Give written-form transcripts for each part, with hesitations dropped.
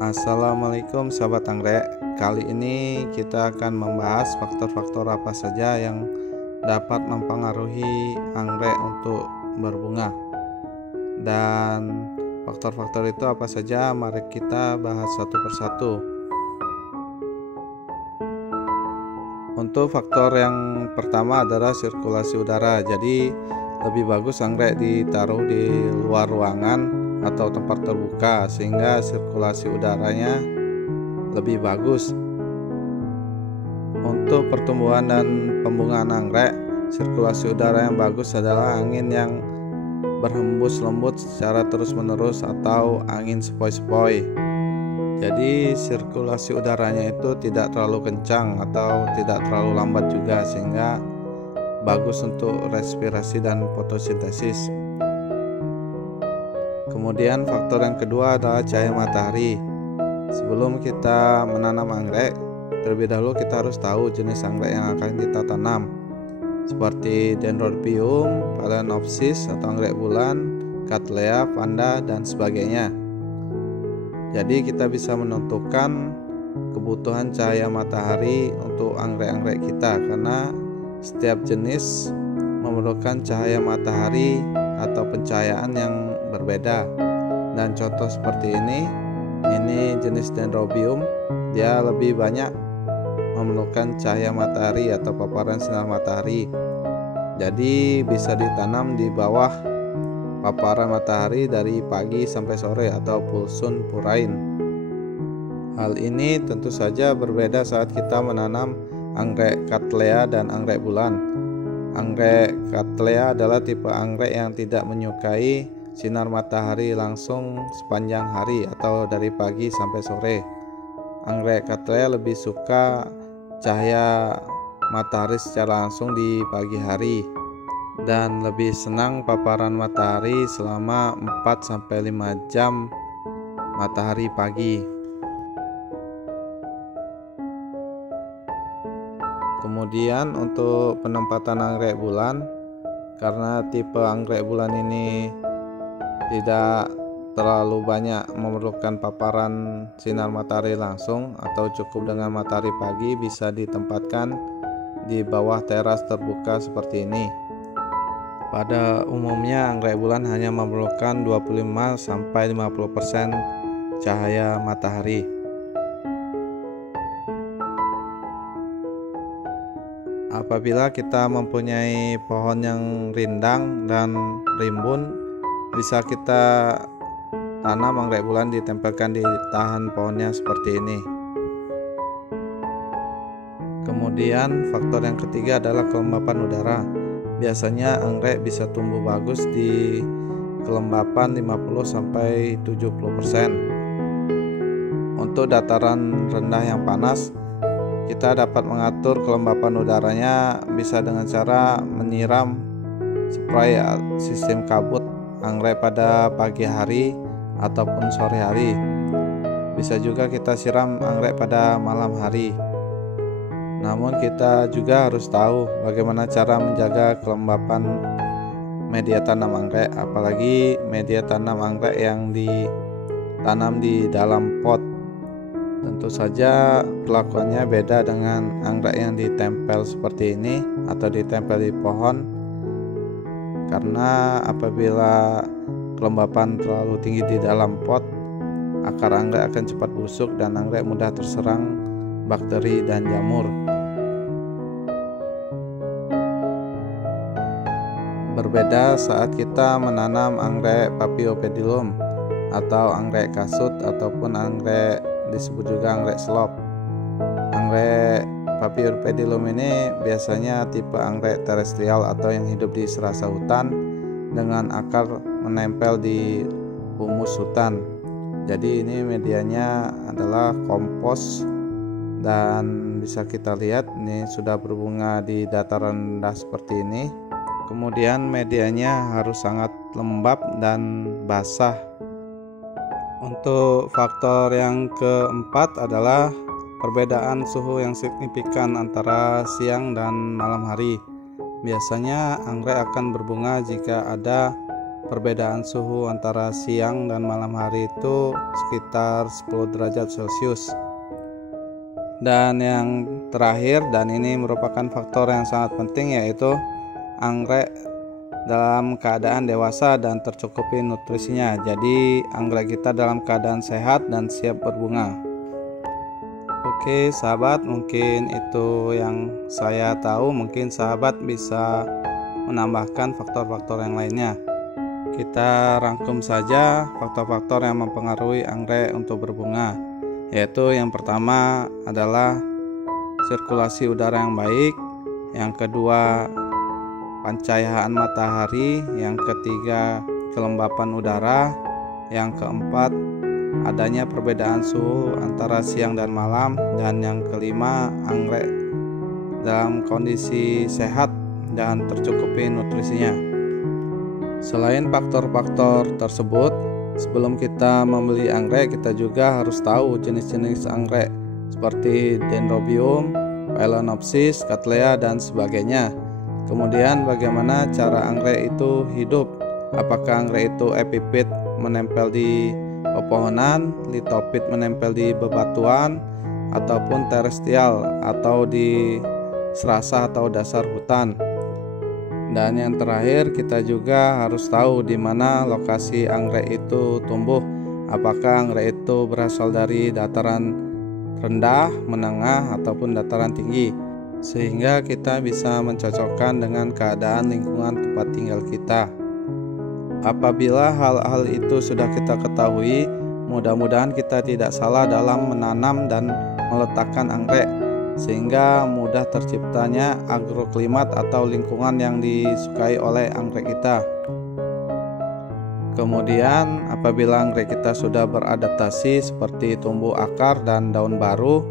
Assalamualaikum sahabat anggrek. Kali ini kita akan membahas faktor-faktor apa saja yang dapat mempengaruhi anggrek untuk berbunga. Dan faktor-faktor itu apa saja? Mari kita bahas satu persatu. Untuk faktor yang pertama adalah sirkulasi udara. Jadi lebih bagus anggrek ditaruh di luar ruangan atau tempat terbuka sehingga sirkulasi udaranya lebih bagus. Untuk pertumbuhan dan pembungaan anggrek, sirkulasi udara yang bagus adalah angin yang berhembus lembut secara terus-menerus atau angin sepoi-sepoi. Jadi sirkulasi udaranya itu tidak terlalu kencang atau tidak terlalu lambat juga, sehingga bagus untuk respirasi dan fotosintesis. Kemudian faktor yang kedua adalah cahaya matahari. Sebelum kita menanam anggrek, terlebih dahulu kita harus tahu jenis anggrek yang akan kita tanam, seperti Dendrobium, Phalaenopsis atau anggrek bulan, Cattleya, Vanda, dan sebagainya. Jadi kita bisa menentukan kebutuhan cahaya matahari untuk anggrek-anggrek kita, karena setiap jenis memerlukan cahaya matahari atau pencahayaan yang berbeda. Dan contoh seperti ini jenis Dendrobium, dia lebih banyak memerlukan cahaya matahari atau paparan sinar matahari. Jadi bisa ditanam di bawah paparan matahari dari pagi sampai sore atau pulsun purain. Hal ini tentu saja berbeda saat kita menanam anggrek Cattleya dan anggrek bulan. Anggrek Cattleya adalah tipe anggrek yang tidak menyukai sinar matahari langsung sepanjang hari atau dari pagi sampai sore. Anggrek Cattleya lebih suka cahaya matahari secara langsung di pagi hari dan lebih senang paparan matahari selama 4-5 jam matahari pagi. Kemudian untuk penempatan anggrek bulan, karena tipe anggrek bulan ini tidak terlalu banyak memerlukan paparan sinar matahari langsung atau cukup dengan matahari pagi, bisa ditempatkan di bawah teras terbuka seperti ini. Pada umumnya anggrek bulan hanya memerlukan 25-50% cahaya matahari. Apabila kita mempunyai pohon yang rindang dan rimbun, bisa kita tanam anggrek bulan, ditempelkan di tahan pohonnya seperti ini. Kemudian faktor yang ketiga adalah kelembapan udara. Biasanya anggrek bisa tumbuh bagus di kelembapan 50-70%. Untuk dataran rendah yang panas, kita dapat mengatur kelembapan udaranya bisa dengan cara menyiram spray sistem kabut anggrek pada pagi hari ataupun sore hari. Bisa juga kita siram anggrek pada malam hari. Namun kita juga harus tahu bagaimana cara menjaga kelembapan media tanam anggrek, apalagi media tanam anggrek yang ditanam di dalam pot. Tentu saja kelakuannya beda dengan anggrek yang ditempel seperti ini atau ditempel di pohon, karena apabila kelembapan terlalu tinggi di dalam pot, akar anggrek akan cepat busuk dan anggrek mudah terserang bakteri dan jamur. Berbeda saat kita menanam anggrek Paphiopedilum atau anggrek kasut ataupun anggrek disebut juga anggrek selop. Anggrek Paphiopedilum ini biasanya tipe anggrek terestrial atau yang hidup di serasa hutan dengan akar menempel di humus hutan. Jadi ini medianya adalah kompos, dan bisa kita lihat ini sudah berbunga di dataran rendah seperti ini. Kemudian medianya harus sangat lembab dan basah. Untuk faktor yang keempat adalah perbedaan suhu yang signifikan antara siang dan malam hari. Biasanya anggrek akan berbunga jika ada perbedaan suhu antara siang dan malam hari itu sekitar 10 derajat Celcius. Dan yang terakhir, dan ini merupakan faktor yang sangat penting, yaitu anggrek dalam keadaan dewasa dan tercukupi nutrisinya. Jadi anggrek kita dalam keadaan sehat dan siap berbunga. Oke sahabat, mungkin itu yang saya tahu. Mungkin sahabat bisa menambahkan faktor-faktor yang lainnya. Kita rangkum saja faktor-faktor yang mempengaruhi anggrek untuk berbunga, yaitu yang pertama adalah sirkulasi udara yang baik, yang kedua pencahayaan matahari, yang ketiga kelembapan udara, yang keempat adanya perbedaan suhu antara siang dan malam, dan yang kelima anggrek dalam kondisi sehat dan tercukupi nutrisinya. Selain faktor-faktor tersebut, sebelum kita membeli anggrek, kita juga harus tahu jenis-jenis anggrek seperti Dendrobium, Phalaenopsis, Cattleya, dan sebagainya. Kemudian bagaimana cara anggrek itu hidup? Apakah anggrek itu epifit menempel di pepohonan, litofit menempel di bebatuan, ataupun terrestrial atau di serasa atau dasar hutan? Dan yang terakhir, kita juga harus tahu di mana lokasi anggrek itu tumbuh. Apakah anggrek itu berasal dari dataran rendah, menengah, ataupun dataran tinggi, sehingga kita bisa mencocokkan dengan keadaan lingkungan tempat tinggal kita. Apabila hal-hal itu sudah kita ketahui, mudah-mudahan kita tidak salah dalam menanam dan meletakkan anggrek, sehingga mudah terciptanya agroklimat atau lingkungan yang disukai oleh anggrek kita. Kemudian apabila anggrek kita sudah beradaptasi seperti tumbuh akar dan daun baru,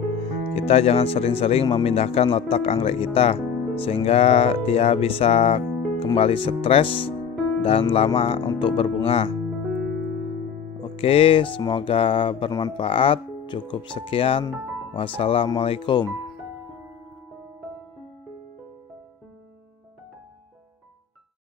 kita jangan sering-sering memindahkan letak anggrek kita, sehingga dia bisa kembali stres dan lama untuk berbunga. Oke, semoga bermanfaat. Cukup sekian. Wassalamualaikum.